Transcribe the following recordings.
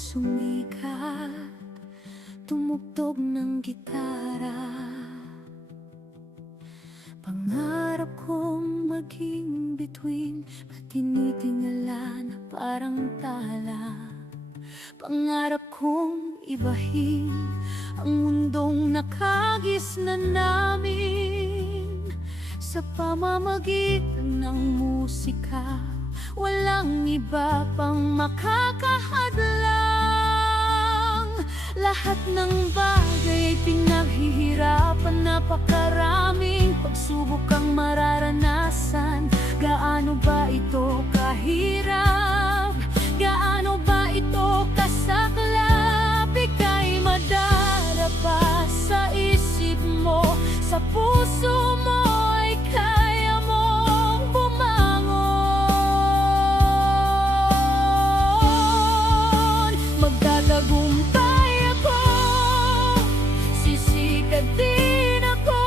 sumikat, tumugtog ng gitara. Pangarap kong maging bituin at tinitingala na parang tala. Pangarap kong ibahin ang mundong nakagis na namin. Sa pamamagitan ng musika, walang iba pang makakahadlang. Lahat ng bagay ay pinaghihirapan, napakaraming pagsubok ang mararanasan. Gaano ba ito kahirap? Gaano ba ito kasaklap? Ika'y madarapa sa isip mo, sa puso mo ay kaya mong bumangon. Magtatagumpay ako, sisikat din ako.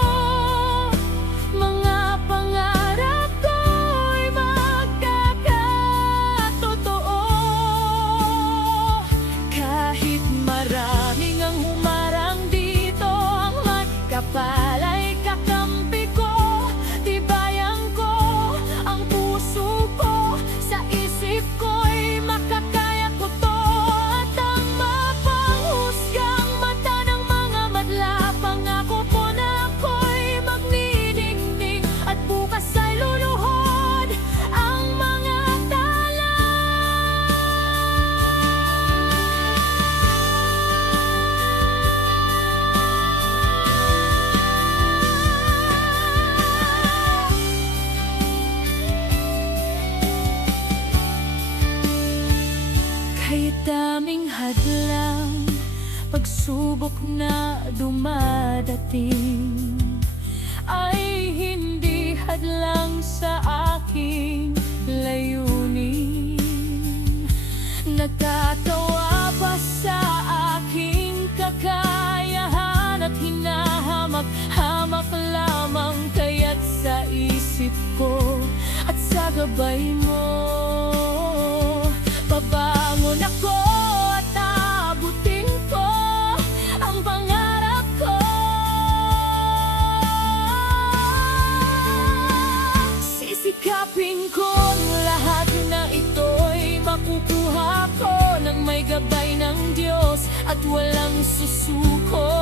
Mga pangarap ko'y magkakatotoo. Kahit maraming ang humarang dito, ang magkapal ay kakampi ko. Tibayan ko ang puso ko, sa isip ko'y makakaya ko to. At ang mapanghusgang mata ng mga madla, pangako ko na ako'y magniningning. At bukas ay luluhod ang mga tala. Kahit daming hadlang, pagsubok na dumadating, ay hindi hadlang sa aking layunin. Nagtatawa pa sa aking kakayahan at hinahamak-hamak lamang kaya't sa isip ko at sa gabay mo. Babangon ako at abutin ko ang pangarap ko. Sisikapin ko lahat na ito'y makukuha ko nang may gabay ng Diyos at walang susuko.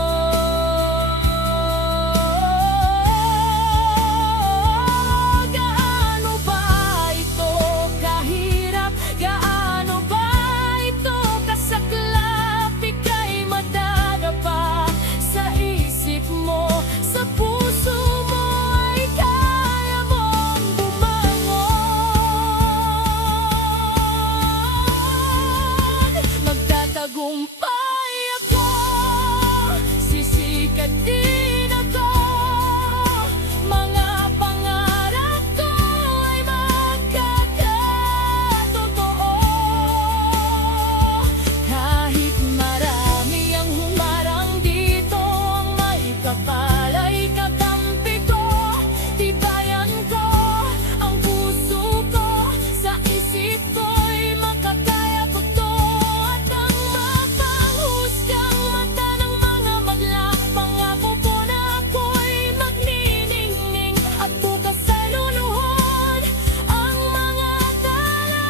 Gaano ba ito kahirap? Gaano ba ito kasaklap? Ika'y madadapa sa isip mo, sa puso mo ay kaya mong bumangon. Magtatagumpay ako, sisikat din ako. Mga pangarap ko ay magkakatotoo. Kahit marami ang humarang dito, ang may kapal ay kakampi ko. Tibayan ko ang puso ko, sa isip ko'y makakaya ko to. At ang mapanghusgang mata ng mga madla, pangako ko na ako'y magniningning. At bukas ay luluhod ang mga tala.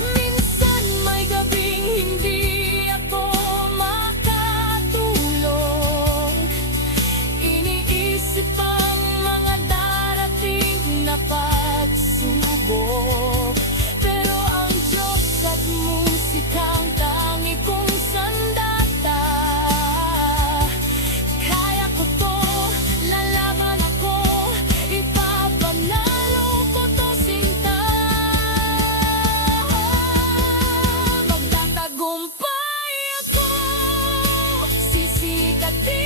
Minsan may gabing hindi ako makatulog. Iniisip ang mga darating na pagsubok. Pero ang Diyos at musika ang tangi kong sandata. Kaya ko to, lalaban ako, ipapanalo ko to sinta. Magtatagumpay ako, sisikat din